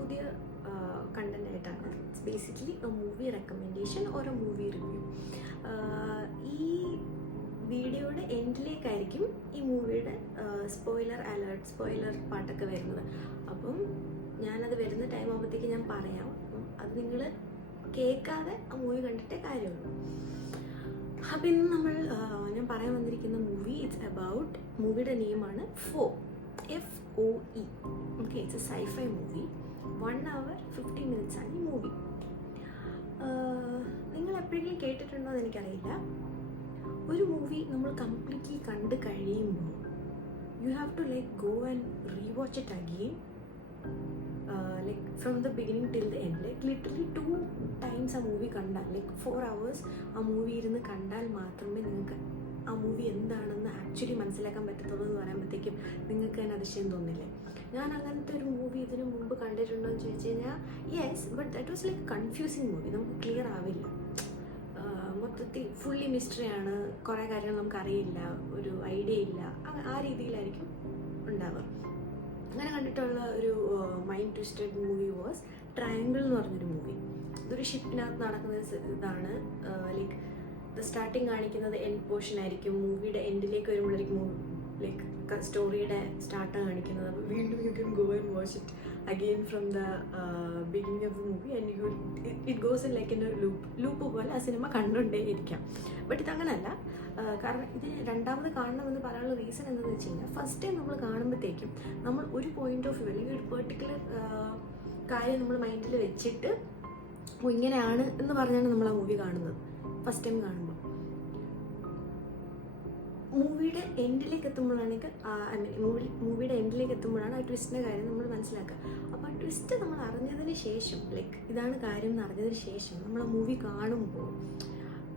പുതിയ കണ്ടന്റ് ആയിട്ടാണ്. It's basically A movie recommendation or A movie review. ഈ വീഡിയോയുടെ എൻഡിലേക്കായിരിക്കും ഈ മൂവിയുടെ സ്പോയിലർ അലേർട്ട്, സ്പോയിലർ പാട്ടൊക്കെ വരുന്നത്. അപ്പം ഞാനത് വരുന്ന ടൈം ആകുമ്പോഴത്തേക്ക് ഞാൻ പറയാം. അത് നിങ്ങൾ കേൾക്കാതെ ആ മൂവി കണ്ടിട്ടേ കാര്യമുള്ളൂ. അപ്പം ഇന്ന് ഞാൻ പറയാൻ വന്നിരിക്കുന്ന മൂവി ഇറ്റ്സ് അബൌട്ട്, മൂവിയുടെ നെയിമാണ് FOE. Okay, it's a sci-fi movie. 1 hour 50 minutes ആണ് ഈ മൂവി. നിങ്ങൾ എപ്പോഴെങ്കിലും കേട്ടിട്ടുണ്ടോ എന്ന് എനിക്കറിയില്ല. ഒരു മൂവി നമ്മൾ കംപ്ലീറ്റ്ലി കണ്ട് കഴിയുമ്പോൾ you have to go and rewatch it again, from the beginning till the end. Literally 2 times ആ മൂവി കണ്ടാൽ, 4 hours ആ മൂവി ഇരുന്ന് കണ്ടാൽ മാത്രമേ നിങ്ങൾക്ക് ആ മൂവി എന്താണെന്ന് ആക്ച്വലി മനസ്സിലാക്കാൻ പറ്റത്തുള്ളൂ എന്ന് പറയുമ്പോഴത്തേക്കും നിങ്ങൾക്ക് തന്നെ അതിശയം തോന്നില്ലേ? ഞാൻ അങ്ങനത്തെ ഒരു മൂവി ഇതിനു മുമ്പ് കണ്ടിട്ടുണ്ടോ എന്ന് ചോദിച്ചു കഴിഞ്ഞാൽ yes, but that was confusing movie. നമുക്ക് ക്ലിയർ ആവില്ല, മൊത്തത്തിൽ ഫുള്ളി മിസ്റ്ററിയാണ്, കുറേ കാര്യങ്ങൾ നമുക്കറിയില്ല, ഒരു ഐഡിയ ഇല്ല, ആ രീതിയിലായിരിക്കും ഉണ്ടാവുക. അങ്ങനെ കണ്ടിട്ടുള്ള ഒരു mind twisted movie was triangle എന്ന് പറഞ്ഞൊരു മൂവി. ഇതൊരു ഷിപ്പിനകത്ത് നടക്കുന്ന ഇതാണ്. സ്റ്റാർട്ടിങ് കാണിക്കുന്നത് എൻഡ് പോർഷൻ ആയിരിക്കും. മൂവിയുടെ എൻഡിലേക്ക് വരുമ്പോഴായിരിക്കും സ്റ്റോറിയുടെ സ്റ്റാർട്ട് കാണിക്കുന്നത്. അപ്പോൾ വീണ്ടും you can go and watch it again from the beginning of the movie and it goes in A loop പോലെ ആ സിനിമ കണ്ടുകൊണ്ടേ ഇരിക്കാം. ബട്ട് ഇതങ്ങനല്ല. കാരണം ഇത് രണ്ടാമത് കാണണമെന്ന് പറയാനുള്ള റീസൺ എന്താണെന്ന് വെച്ച് കഴിഞ്ഞാൽ, ഫസ്റ്റ് ടൈം നമ്മൾ കാണുമ്പോഴത്തേക്കും നമ്മൾ ഒരു പോയിന്റ് ഓഫ് വ്യൂ അല്ലെങ്കിൽ ഒരു പെർട്ടിക്കുലർ കാര്യം നമ്മൾ മൈൻഡിൽ വെച്ചിട്ട് ഇങ്ങനെയാണ് എന്ന് പറഞ്ഞാണ് നമ്മൾ ആ മൂവി കാണുന്നത്. ഫസ്റ്റ് ടൈം കാണുമ്പോൾ മൂവിയുടെ എൻഡിലേക്ക് എത്തുമ്പോഴാണെങ്കിൽ മൂവിയുടെ എൻഡിലേക്ക് എത്തുമ്പോഴാണ് ആ ട്വിസ്റ്റിൻ്റെ കാര്യം നമ്മൾ മനസ്സിലാക്കുക. അപ്പോൾ ആ ട്വിസ്റ്റ് നമ്മൾ അറിഞ്ഞതിന് ശേഷം, ഇതാണ് കാര്യം എന്ന് അറിഞ്ഞതിന് ശേഷം നമ്മൾ ആ മൂവി കാണുമ്പോൾ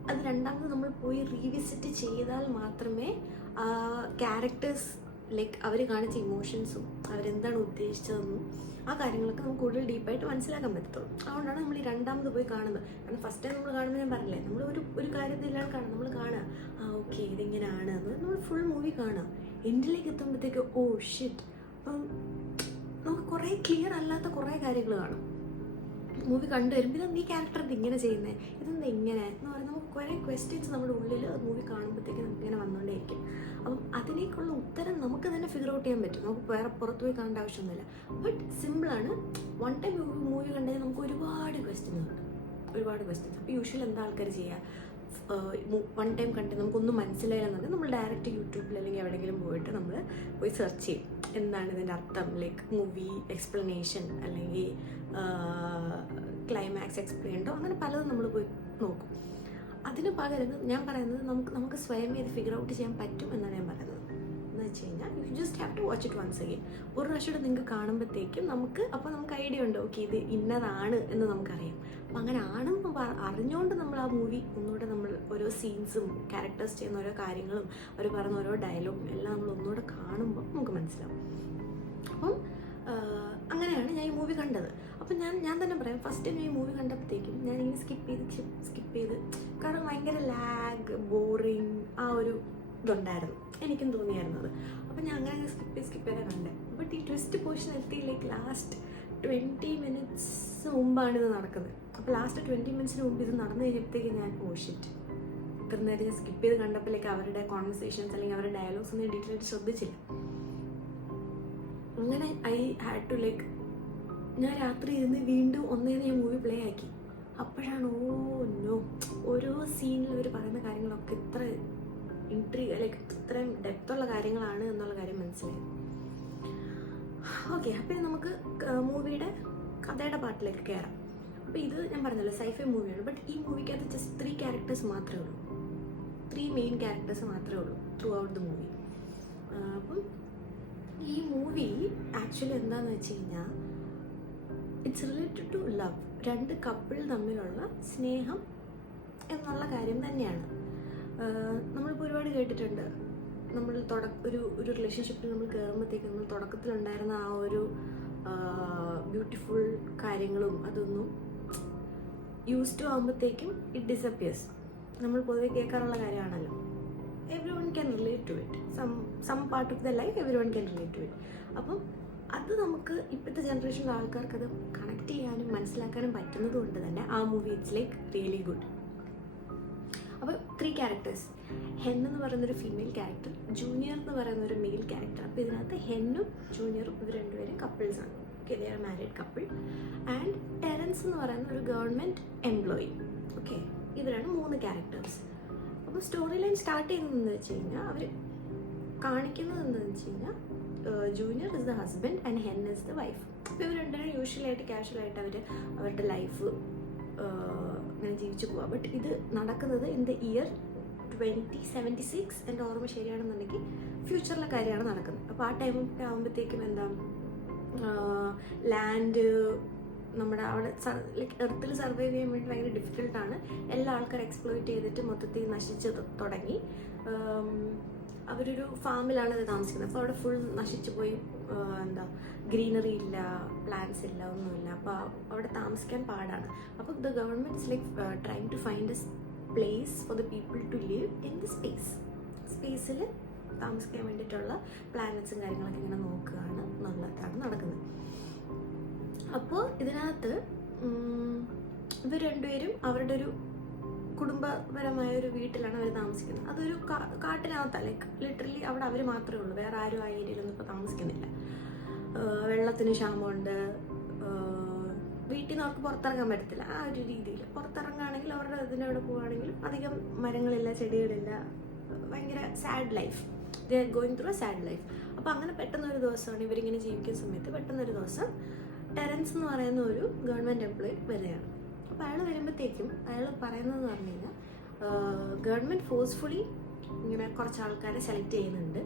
അത് രണ്ടാമത് നമ്മൾ പോയി റീവിസിറ്റ് ചെയ്താൽ മാത്രമേ ക്യാരക്ടേഴ്സ് അവർ കാണിച്ച ഇമോഷൻസും അവരെന്താണ് ഉദ്ദേശിച്ചതെന്നും ആ കാര്യങ്ങളൊക്കെ നമുക്ക് കൂടുതൽ ഡീപ്പായിട്ട് മനസ്സിലാക്കാൻ പറ്റത്തുള്ളൂ. അതുകൊണ്ടാണ് നമ്മൾ ഈ രണ്ടാമത് പോയി കാണുന്നത്. കാരണം ഫസ്റ്റ് ടൈം നമ്മൾ കാണുമ്പോൾ ഞാൻ പറഞ്ഞില്ലേ, നമ്മൾ ഒരു കാര്യത്തിലാണ് കാണുക, നമ്മൾ കാണുക ഓക്കെ ഇതിങ്ങനെയാണ് എന്ന് നമ്മൾ ഫുൾ മൂവി കാണുക. എൻഡിലേക്ക് എത്തുമ്പോഴത്തേക്ക് ഓ ഷിറ്റ്, അപ്പം നമുക്ക് കുറേ ക്ലിയർ അല്ലാത്ത കുറേ കാര്യങ്ങൾ കാണും. മൂവി കണ്ടുവരുമ്പോൾ ഇതെന്ത് ഈ ക്യാരക്ടർ ഇങ്ങനെ ചെയ്യുന്നത്, ഇതെന്താ ഇങ്ങനെ എന്ന് പറഞ്ഞാൽ നമുക്ക് കുറേ ക്വസ്റ്റ്യൻസ് നമ്മുടെ ഉള്ളിൽ മൂവി കാണുമ്പോഴത്തേക്ക് നമുക്ക് ഇങ്ങനെ വന്നുകൊണ്ടേയിരിക്കും. അപ്പം അതിനേക്കുള്ള ഉത്തരം നമുക്ക് തന്നെ ഫിഗർ ഔട്ട് ചെയ്യാൻ പറ്റും. നമുക്ക് വേറെ പുറത്ത് പോയി കാണേണ്ട ആവശ്യമൊന്നുമില്ല. ബട്ട് സിമ്പിളാണ്. 1 time മൂവി കണ്ടാൽ നമുക്ക് ഒരുപാട് ക്വസ്റ്റ്യൻസ് ഉണ്ട്, ഒരുപാട് ക്വസ്റ്റ്യൻസ്. അപ്പോൾ യൂഷ്വലി എന്താ ആൾക്കാർ ചെയ്യുക, 1 time കണ്ട് നമുക്കൊന്നും മനസ്സിലായില്ലെന്നുണ്ടെങ്കിൽ നമ്മൾ ഡയറക്റ്റ് യൂട്യൂബിൽ അല്ലെങ്കിൽ എവിടെയെങ്കിലും പോയിട്ട് നമ്മൾ പോയി സെർച്ച് ചെയ്യും എന്താണ് ഇതിൻ്റെ അർത്ഥം, മൂവി എക്സ്പ്ലനേഷൻ അല്ലെങ്കിൽ ക്ലൈമാക്സ് എക്സ്പ്ലെയിൻഡോ അങ്ങനെ പലതും നമ്മൾ പോയി നോക്കും. അതിന് പകരം ഞാൻ പറയുന്നത് നമുക്ക് സ്വയം ഇത് ഫിഗർ ഔട്ട് ചെയ്യാൻ പറ്റും എന്നാണ് ഞാൻ പറയുന്നത്. എന്ന് വെച്ച് കഴിഞ്ഞാൽ you just have to watch it once again. ഒരു പ്രാവശ്യം നിങ്ങൾക്ക് കാണുമ്പോഴത്തേക്കും നമുക്ക് ഐഡിയ ഉണ്ട്, ഓക്കെ ഇത് ഇന്നതാണ് എന്ന് നമുക്കറിയാം. അപ്പം അങ്ങനെ ആണെന്ന് അറിഞ്ഞുകൊണ്ട് നമ്മൾ ആ മൂവി ഒന്നുകൂടെ നമ്മൾ ഓരോ സീൻസും ക്യാരക്ടേഴ്സ് ചെയ്യുന്ന ഓരോ കാര്യങ്ങളും അവർ പറയുന്ന ഓരോ ഡയലോഗും എല്ലാം നമ്മൾ ഒന്നുകൂടെ കാണുമ്പോൾ നമുക്ക് മനസ്സിലാവും. അപ്പം അങ്ങനെയാണ് ഞാൻ ഈ മൂവി കണ്ടത്. അപ്പം ഞാൻ തന്നെ പറയാം, ഫസ്റ്റ് ടൈം ഈ മൂവി കണ്ടപ്പോഴത്തേക്കും ഞാൻ ഇങ്ങനെ സ്കിപ്പ് ചെയ്ത് കാരണം ഭയങ്കര ലാഗ്, ബോറിങ് ആ ഒരു ഇതുണ്ടായിരുന്നു, എനിക്കും തോന്നിയായിരുന്നത്. അപ്പം ഞാൻ അങ്ങനെ സ്കിപ്പ് ചെയ്താൽ കണ്ടത്. ബട്ട് ഈ ട്വിസ്റ്റ് പോർഷൻ എത്തി ലാസ്റ്റ് 20 minutes മുമ്പാണ് ഇത് നടക്കുന്നത്. അപ്പോൾ ലാസ്റ്റ് 20 minutes മുമ്പ് ഇത് നടന്നു കഴിഞ്ഞപ്പോഴത്തേക്ക് ഞാൻ ഷിറ്റ്, ഇത്ര നേരം ഞാൻ സ്കിപ്പ് ചെയ്ത് കണ്ടപ്പോഴേക്ക് അവരുടെ കോൺവെർസേഷൻസ് അല്ലെങ്കിൽ അവരുടെ ഡയലോഗ്സ് ഒന്നും ഡീറ്റെയിൽ ആയിട്ട് ശ്രദ്ധിച്ചില്ല. അങ്ങനെ ഐ ഹാഡ് ടു ഞാൻ രാത്രി ഇരുന്ന് വീണ്ടും ഞാൻ മൂവി പ്ലേ ആക്കി. അപ്പോഴാണ് ഓരോ സീനിൽ അവർ പറയുന്ന കാര്യങ്ങളൊക്കെ ഇത്ര ഇത്രയും ഡെപ്തുള്ള കാര്യങ്ങളാണ് എന്നുള്ള കാര്യം മനസ്സിലായത്. ഓക്കെ, അപ്പം നമുക്ക് മൂവിയുടെ കഥയുടെ പാട്ടിലേക്ക് കയറാം. അപ്പോൾ ഇത് ഞാൻ പറഞ്ഞല്ലോ സൈഫൈ മൂവിയാണ്. ബട്ട് ഈ മൂവിക്കകത്ത് ജസ്റ്റ് 3 characters മാത്രമേ ഉള്ളൂ, 3 main characters മാത്രമേ ഉള്ളൂ ത്രൂ ഔട്ട് ദ മൂവി. അപ്പം ഈ മൂവി ആക്ച്വലി എന്താണെന്ന് വെച്ച് കഴിഞ്ഞാൽ it's related to love. 2 couple തമ്മിലുള്ള സ്നേഹം എന്നുള്ള കാര്യം തന്നെയാണ്. നമ്മളിപ്പോൾ ഒരുപാട് കേട്ടിട്ടുണ്ട്, നമ്മൾ ഒരു റിലേഷൻഷിപ്പിൽ നമ്മൾ കയറുമ്പോഴത്തേക്ക് നമ്മൾ തുടക്കത്തിലുണ്ടായിരുന്ന ആ ഒരു ബ്യൂട്ടിഫുൾ കാര്യങ്ങളും അതൊന്നും യൂസ് ടു ആകുമ്പോഴത്തേക്കും ഇറ്റ് ഡിസപ്പിയേഴ്സ്. നമ്മൾ പൊതുവെ കേൾക്കാറുള്ള കാര്യമാണല്ലോ. everyone can relate to it. Some part of the life everyone can relate to it. അപ്പം അത് നമുക്ക് ഇപ്പോഴത്തെ ജനറേഷനിലെ ആൾക്കാർക്ക് അത് കണക്ട് ചെയ്യാനും മനസ്സിലാക്കാനും പറ്റുന്നത് കൊണ്ട് തന്നെ ആ movie it's like really good. അപ്പോൾ 3 ക്യാരക്ടേഴ്സ്, ഹെൻ എന്ന് പറയുന്നൊരു ഫീമെയിൽ ക്യാരക്ടർ, ജൂനിയർ എന്ന് പറയുന്നൊരു മെയിൽ ക്യാരക്ടർ. അപ്പോൾ ഇതിനകത്ത് ഹെന്നും ജൂനിയറും ഇവർ രണ്ടുപേരും കപ്പിൾസാണ്. Okay, they are married couple. And Terrence എന്ന് പറയുന്ന ഒരു ഗവൺമെൻറ് എംപ്ലോയി. ഓക്കെ, ഇവരാണ് 3 ക്യാരക്ടേഴ്സ്. അപ്പോൾ സ്റ്റോറി ലൈൻ സ്റ്റാർട്ട് ചെയ്യുന്നതെന്ന് വെച്ച് കഴിഞ്ഞാൽ അവർ കാണിക്കുന്നത് എന്താണെന്ന് വെച്ച് കഴിഞ്ഞാൽ junior is the husband and hen is the wife. അപ്പോൾ ഇവർ രണ്ടുപേരും യൂഷ്വലായിട്ട് കാഷ്വലായിട്ട് അവരുടെ ലൈഫ് ഇങ്ങനെ ജീവിച്ചു പോവാം. ബട്ട് ഇത് നടക്കുന്നത് ഇൻ ദ ഇയർ 2076, എൻ്റെ ഓർമ്മ ശരിയാണെന്നുണ്ടെങ്കിൽ ഫ്യൂച്ചറിലെ കാര്യമാണ് നടക്കുന്നത്. അപ്പോൾ ആ ടൈമൊക്കെ ആകുമ്പോഴത്തേക്കും എന്താ ലാൻഡ് നമ്മുടെ അവിടെ ലൈക്ക് എർത്തിൽ സർവൈവ് ചെയ്യാൻ വേണ്ടി ഭയങ്കര ഡിഫിക്കൽട്ടാണ്. എല്ലാ ആൾക്കാരും എക്സ്പ്ലോയിറ്റ് ചെയ്തിട്ട് മൊത്തത്തിൽ നശിച്ച് തുടങ്ങി. അവരൊരു ഫാമിലാണ് ഇത് താമസിക്കുന്നത്. അപ്പോൾ അവിടെ ഫുൾ നശിച്ചു പോയി. എന്താ ഗ്രീനറി ഇല്ല, പ്ലാന്റ്സ് ഇല്ല, ഒന്നുമില്ല. അപ്പോൾ അവിടെ താമസിക്കാൻ പാടാണ്. അപ്പോൾ the government is like trying to find a place for the people to live in the സ്പേസിൽ താമസിക്കാൻ വേണ്ടിയിട്ടുള്ള പ്ലാനറ്റ്സും കാര്യങ്ങളൊക്കെ ഇങ്ങനെ നോക്കുകയാണ് എന്നുള്ളതാണ് നടക്കുന്നത്. അപ്പോൾ ഇതിനകത്ത് ഇവർ രണ്ടുപേരും അവരുടെ ഒരു കുടുംബപരമായ ഒരു വീട്ടിലാണ് അവർ താമസിക്കുന്നത്. അതൊരു കാട്ടിനകത്താണ്. ലൈക്ക് ലിറ്ററലി അവിടെ അവർ മാത്രമേ ഉള്ളൂ, വേറെ ആരും ആ ഏരിയയിലൊന്നും ഇപ്പോൾ താമസിക്കുന്നില്ല. വെള്ളത്തിന് ക്ഷാമമുണ്ട്. വീട്ടിൽ നിന്ന് അവർക്ക് പുറത്തിറങ്ങാൻ പറ്റത്തില്ല. ആ ഒരു രീതിയിൽ പുറത്തിറങ്ങുകയാണെങ്കിൽ അവരുടെ ഇതിനവിടെ പോവുകയാണെങ്കിലും അധികം മരങ്ങളില്ല, ചെടികളില്ല. ഭയങ്കര sad life. They are going through A sad life. അപ്പോൾ അങ്ങനെ പെട്ടെന്നൊരു ദിവസമാണ് ഇവരിങ്ങനെ ജീവിക്കുന്ന സമയത്ത് പെട്ടെന്നൊരു ദിവസം ടെറൻസ് എന്ന് പറയുന്ന ഒരു ഗവൺമെൻറ് എംപ്ലോയി വരികയാണ്. അപ്പോൾ അയാൾ വരുമ്പോഴത്തേക്കും അയാൾ പറയുന്നതെന്ന് പറഞ്ഞു കഴിഞ്ഞാൽ ഗവൺമെൻറ് ഫോഴ്സ്ഫുള്ളി ഇങ്ങനെ കുറച്ച് ആൾക്കാരെ സെലക്ട് ചെയ്യുന്നുണ്ട്.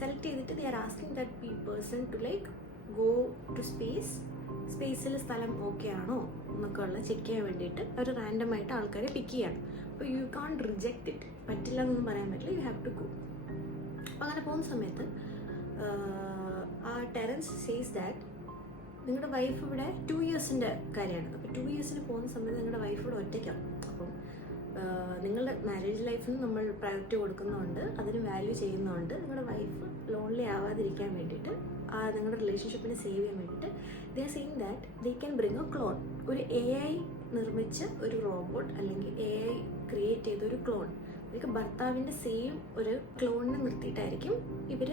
സെലക്ട് ചെയ്തിട്ട് they are asking that person to like go to സ്പേസിൽ സ്ഥലം ഓക്കെ ആണോ എന്നൊക്കെ ഉള്ള ചെക്ക് ചെയ്യാൻ വേണ്ടിയിട്ട് അവർ റാൻഡമായിട്ട് ആൾക്കാരെ പിക്ക് ചെയ്യാണ്. അപ്പോൾ യു കാൺ റിജക്റ്റ് ഇറ്റ്, പറ്റില്ല എന്നൊന്നും പറയാൻ പറ്റില്ല, യു ഹാവ് ടു ഗോ. അപ്പോൾ അങ്ങനെ പോകുന്ന സമയത്ത് ആ ടെറൻസ് സേസ് ദാറ്റ് നിങ്ങളുടെ വൈഫ് ഇവിടെ 2 ഇയേഴ്സിൻ്റെ കാര്യമാണ്. അപ്പോൾ 2 ഇയേഴ്സിന് പോകുന്ന സമയത്ത് നിങ്ങളുടെ വൈഫ് ഇവിടെ ഒറ്റയ്ക്കാണ്. അപ്പം നിങ്ങളുടെ മാരേജ് ലൈഫിന് നമ്മൾ പ്രയോറിറ്റി കൊടുക്കുന്നതുകൊണ്ട് അതിന് വാല്യൂ ചെയ്യുന്നതുകൊണ്ട് നിങ്ങളുടെ വൈഫ് ലോൺലി ആവാതിരിക്കാൻ വേണ്ടിയിട്ട് നിങ്ങളുടെ റിലേഷൻഷിപ്പിനെ സേവ് ചെയ്യാൻ വേണ്ടിയിട്ട് they are saying that they can bring A clone. ഒരു AI നിർമ്മിച്ച ഒരു റോബോട്ട് അല്ലെങ്കിൽ AI ക്രിയേറ്റ് ചെയ്ത ഒരു ക്ലോൺ, അതൊക്കെ ഭർത്താവിൻ്റെ സെയിം ഒരു ക്ലോണിനെ നിർത്തിയിട്ടായിരിക്കും ഇവർ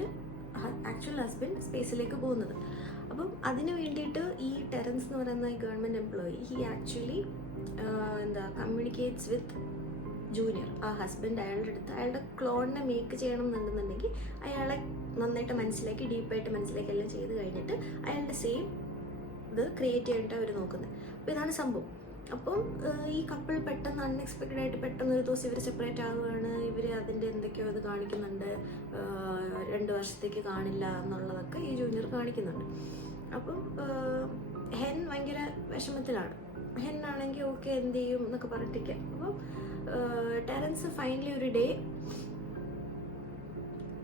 ആക്ച്വൽ ഹസ്ബൻഡ് സ്പേസിലേക്ക് പോകുന്നത്. അപ്പം അതിന് വേണ്ടിയിട്ട് ഈ ടെറൻസ് എന്ന് പറയുന്ന ഈ government employee he actually communicates with junior. ആ ഹസ്ബൻഡ് അയാളുടെ അടുത്ത് അയാളുടെ ക്ലോണിനെ മേക്ക് ചെയ്യണം എന്നുണ്ടെന്നുണ്ടെങ്കിൽ അയാളെ നന്നായിട്ട് മനസ്സിലാക്കി ഡീപ്പായിട്ട് മനസ്സിലാക്കി എല്ലാം ചെയ്ത് കഴിഞ്ഞിട്ട് അയാളുടെ സെയിം ഇത് ക്രിയേറ്റ് ചെയ്തിട്ട് അവർ നോക്കുന്നത്. അപ്പോൾ ഇതാണ് സംഭവം. അപ്പം ഈ കപ്പിൾ പെട്ടെന്ന് അൺഎക്സ്പെക്റ്റഡ് ആയിട്ട് പെട്ടെന്നൊരു ദിവസം ഇവർ സെപ്പറേറ്റ് ആവുകയാണ്. ഇവർ അതിൻ്റെ എന്തൊക്കെയോ ഇത് കാണിക്കുന്നുണ്ട്, 2 വർഷത്തേക്ക് കാണില്ല എന്നുള്ളതൊക്കെ ഈ ജൂനിയർ കാണിക്കുന്നുണ്ട്. അപ്പം ഹെൻ ഭയങ്കര വിഷമത്തിലാണ്. ഹെൻ ആണെങ്കിൽ ഓക്കെ എന്ത് ചെയ്യും എന്നൊക്കെ പറഞ്ഞിട്ടിരിക്കാം. അപ്പം ടെറൻസ് ഫൈനലി ഒരു ഡേ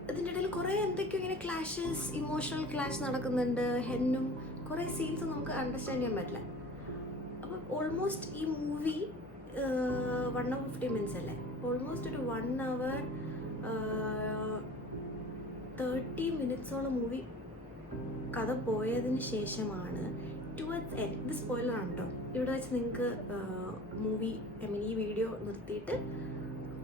ഇതിൻ്റെ ഇടയിൽ കുറേ എന്തൊക്കെയോ ഇങ്ങനെ ക്ലാഷസ്, ഇമോഷണൽ ക്ലാഷ് നടക്കുന്നുണ്ട്. ഹെന്നും കുറേ സീൻസ് നമുക്ക് അണ്ടർസ്റ്റാൻഡ് ചെയ്യാൻ പറ്റില്ല. അപ്പം ഓൾമോസ്റ്റ് ഈ മൂവി 1 hour 50 minutes അല്ലേ, ഓൾമോസ്റ്റ് ഒരു 1 hour 30 minutesോളം മൂവി കഥ പോയതിന് ശേഷമാണ് ടുവേർഡ്സ് എൻഡ്, ഇത് സ്പോയിലറാണ് കേട്ടോ, ഇവിടെ വെച്ച് നിങ്ങൾക്ക് ഈ വീഡിയോ നിർത്തിയിട്ട്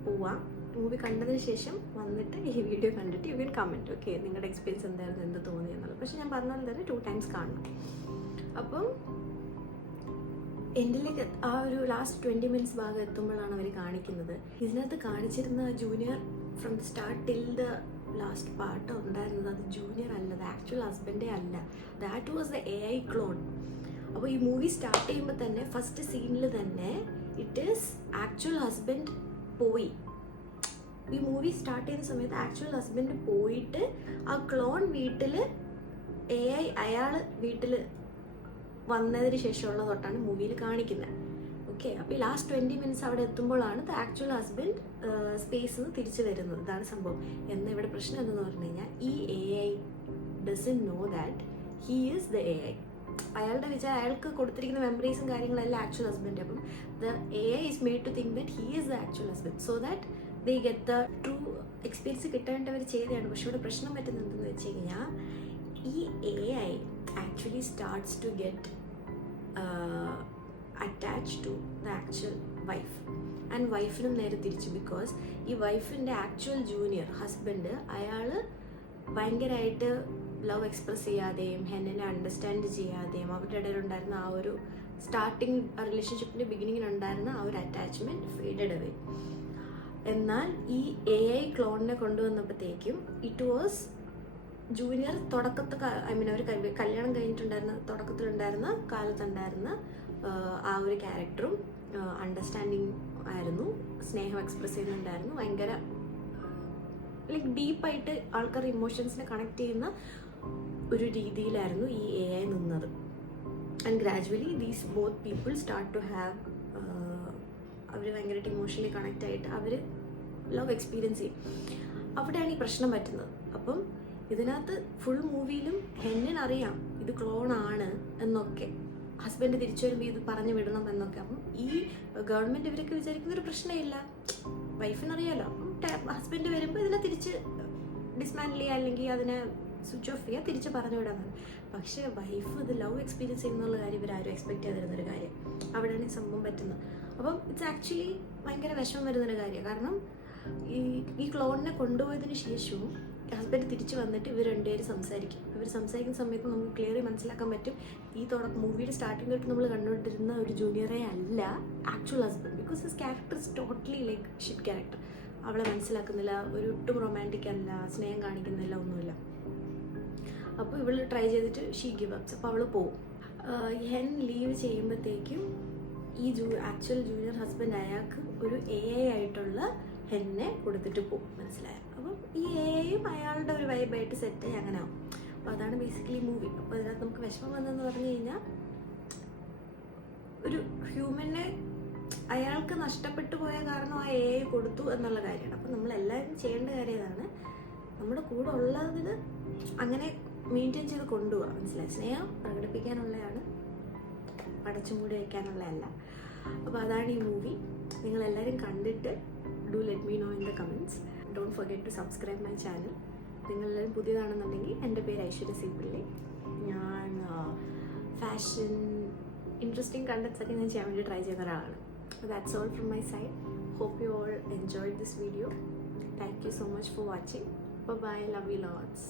പോവാം. മൂവി കണ്ടതിന് ശേഷം വന്നിട്ട് ഈ വീഡിയോ കണ്ടിട്ട് യു ക്യാൻ കമൻറ്റ് ഓക്കെ നിങ്ങളുടെ എക്സ്പീരിയൻസ് എന്തായിരുന്നു, എന്ത് തോന്നി എന്നുള്ളത്. പക്ഷെ ഞാൻ പറഞ്ഞ പോലെ തന്നെ 2 times കാണണം. അപ്പം എൻഡിലേക്ക് ആ ഒരു ലാസ്റ്റ് 20 minutes ഭാഗം എത്തുമ്പോഴാണ് അവർ കാണിക്കുന്നത്. ഇതിനകത്ത് കാണിച്ചിരുന്ന junior from the start till the last part ഉണ്ടായിരുന്നത് അത് ജൂനിയർ അല്ല, അത് ആക്ച്വൽ ഹസ്ബൻഡേ അല്ല, that was the AI clone. അപ്പോൾ ഈ മൂവി സ്റ്റാർട്ട് ചെയ്യുമ്പോൾ തന്നെ ഫസ്റ്റ് സീനിൽ തന്നെ ഇറ്റ് ഈസ് ആക്ച്വൽ ഹസ്ബൻഡ് പോയി. ഈ മൂവി സ്റ്റാർട്ട് ചെയ്യുന്ന സമയത്ത് ആക്ച്വൽ ഹസ്ബൻഡ് പോയിട്ട് ആ ക്ലോൺ വീട്ടിൽ AI അയാൾ വീട്ടിൽ വന്നതിന് ശേഷമുള്ള തൊട്ടാണ് മൂവിയിൽ കാണിക്കുന്നത്. ഓക്കെ, അപ്പോൾ ഈ ലാസ്റ്റ് 20 minutes അവിടെ എത്തുമ്പോഴാണ് ദ ആക്ച്വൽ ഹസ്ബൻഡ് സ്പേസിൽ നിന്ന് തിരിച്ചു വരുന്നത്. ഇതാണ് സംഭവം. എന്നാൽ ഇവിടെ പ്രശ്നം എന്തെന്ന് പറഞ്ഞു കഴിഞ്ഞാൽ ഈ AI doesn't know that he is the AI. അയാളുടെ വിചാരം അയാൾക്ക് കൊടുത്തിരിക്കുന്ന മെമ്മറീസും കാര്യങ്ങളെല്ലാം ആക്ച്വൽ ഹസ്ബൻഡ്. അപ്പം the AI is made to think that he is the actual husband so that they get the true experience കിട്ടേണ്ടവർ ചെയ്തതാണ്. പക്ഷെ ഇവിടെ പ്രശ്നം പറ്റുന്നത് എന്തെന്ന് വെച്ച് കഴിഞ്ഞാൽ ഈ AI actually starts to get attached to the actual wife. And വൈഫിനും നേരെ തിരിച്ചു. ബിക്കോസ് ഈ വൈഫിൻ്റെ ആക്ച്വൽ ജൂനിയർ ഹസ്ബൻഡ് അയാൾ ഭയങ്കരമായിട്ട് ലവ് എക്സ്പ്രസ് ചെയ്യാതെയും ഹെന്നിനെ അണ്ടർസ്റ്റാൻഡ് ചെയ്യാതെയും അവരുടെ ഇടയിലുണ്ടായിരുന്ന ആ ഒരു സ്റ്റാർട്ടിങ് റിലേഷൻഷിപ്പിൻ്റെ ബിഗിനിങ്ങിനുണ്ടായിരുന്ന ആ ഒരു അറ്റാച്ച്മെൻറ്റ് ഫെയ്ഡഡ് അവേ. എന്നാൽ ഈ AI ക്ലോണിനെ കൊണ്ടുവന്നപ്പോഴത്തേക്കും ഇറ്റ് വാസ് ജൂനിയർ തുടക്കത്തെ അവർ കല്യാണം കഴിഞ്ഞിട്ടുണ്ടായിരുന്ന തുടക്കത്തിലുണ്ടായിരുന്ന കാലത്തുണ്ടായിരുന്ന ആ ഒരു ക്യാരക്ടറും അണ്ടർസ്റ്റാൻഡിങ് ആയിരുന്നു, സ്നേഹം എക്സ്പ്രസ് ചെയ്യുന്നുണ്ടായിരുന്നു, ഭയങ്കര ലൈക്ക് ഡീപ്പായിട്ട് ആൾക്കാർ ഇമോഷൻസിനെ കണക്ട് ചെയ്യുന്ന ഒരു രീതിയിലായിരുന്നു ഈ AI നിന്നത്. And gradually these both people start to have അവർ ഭയങ്കരമായിട്ട് ഇമോഷണലി കണക്റ്റ് ആയിട്ട് അവർ ലവ് എക്സ്പീരിയൻസ് ചെയ്യും. അവിടെയാണ് ഈ പ്രശ്നം പറ്റുന്നത്. അപ്പം ഇതിനകത്ത് ഫുൾ മൂവിയിലും ഹെന്നിനറിയാം ഇത് ക്ലോണാണ് എന്നൊക്കെ, ഹസ്ബൻഡ് തിരിച്ചു വരുമ്പോൾ ഇത് പറഞ്ഞു വിടണം എന്നൊക്കെ. അപ്പം ഈ ഗവൺമെൻറ് ഇവരൊക്കെ വിചാരിക്കുന്നൊരു പ്രശ്നമില്ല, വൈഫിനറിയാലോ. അപ്പം ഹസ്ബൻഡ് വരുമ്പോൾ ഇതിനെ തിരിച്ച് ഡിസ്മാൻഡിൽ ചെയ്യുക അല്ലെങ്കിൽ അതിനെ സ്വിച്ച് ഓഫ് ചെയ്യുക, തിരിച്ച് പറഞ്ഞു വിടാമെന്നാണ്. പക്ഷേ വൈഫ് ഇത് ലവ് എക്സ്പീരിയൻസ് ചെയ്യുന്നുള്ള കാര്യം ഇവരാരും എക്സ്പെക്ട് ചെയ്യാതിരുന്നൊരു കാര്യം. അവിടെയാണ് ഈ സംഭവം പറ്റുന്നത്. അപ്പം ഇറ്റ്സ് ആക്ച്വലി ഭയങ്കര വിഷമം വരുന്നൊരു കാര്യമാണ്. കാരണം ഈ ക്ലോണിനെ കൊണ്ടുപോയതിന് ശേഷവും ഹസ്ബൻഡ് തിരിച്ച് വന്നിട്ട് ഇവർ രണ്ടുപേരും സംസാരിക്കും. ഇവർ സംസാരിക്കുന്ന സമയത്ത് നമുക്ക് ക്ലിയർലി മനസ്സിലാക്കാൻ പറ്റും ഈ മൂവിയുടെ സ്റ്റാർട്ടിങ് തൊട്ട് നമ്മൾ കണ്ടുകൊണ്ടിരുന്ന ഒരു ജൂനിയറെ അല്ല actual husband. Because his character is totally like shit character. അവളെ മനസ്സിലാക്കുന്നില്ല, ഒരു ഒട്ടും റൊമാൻറ്റിക് അല്ല, സ്നേഹം കാണിക്കുന്നില്ല, ഒന്നുമില്ല. അപ്പോൾ ഇവൾ ട്രൈ ചെയ്തിട്ട് ഷീ ഗിവ് അപ്സ്. അപ്പോൾ അവൾ പോവും. ഹെൻ ലീവ് ചെയ്യുമ്പോഴത്തേക്കും ഈ ആക്ച്വൽ ജൂനിയർ ഹസ്ബൻഡ് അയാൾക്ക് ഒരു AI ആയിട്ടുള്ള ഹെന്നെ കൊടുത്തിട്ട് പോകും, മനസ്സിലായോ? അപ്പം ഈ AIയും അയാളുടെ ഒരു വൈബായിട്ട് സെറ്റായി അങ്ങനെ ആവും. അപ്പോൾ അതാണ് ബേസിക്കലി മൂവി. അപ്പോൾ അതിനകത്ത് നമുക്ക് വിഷമം വന്നതെന്ന് പറഞ്ഞു കഴിഞ്ഞാൽ ഒരു ഹ്യൂമനെ അയാൾക്ക് നഷ്ടപ്പെട്ടു പോയ കാരണം ആ AI കൊടുത്തു എന്നുള്ള കാര്യമാണ്. അപ്പം നമ്മളെല്ലാവരും ചെയ്യേണ്ട കാര്യം ഇതാണ്, നമ്മുടെ കൂടെ ഉള്ളതിന് അങ്ങനെ മെയിൻറ്റെയിൻ ചെയ്ത് കൊണ്ടുപോകാം, മനസ്സിലായി? സ്നേഹം പ്രകടിപ്പിക്കാനുള്ളതാണ്, അടച്ചു മൂടി വയ്ക്കാനുള്ളതല്ല. അപ്പോൾ അതാണ് ഈ മൂവി. നിങ്ങളെല്ലാവരും കണ്ടിട്ട് do let me know in the comments. Don't forget to subscribe my channel. നിങ്ങളെല്ലാവരും പുതിയതാണെന്നുണ്ടെങ്കിൽ എൻ്റെ പേര് ഐശ്വര്യ സി പിള്ളി. ഞാൻ ഫാഷൻ ഇൻട്രസ്റ്റിംഗ് കണ്ടൻസ് ഒക്കെ ഞാൻ ചെയ്യാൻ വേണ്ടി ട്രൈ ചെയ്യുന്ന ഒരാളാണ്. That's all from my side. Hope you all enjoyed this video. Thank you so much for watching. Bye. Love you lots.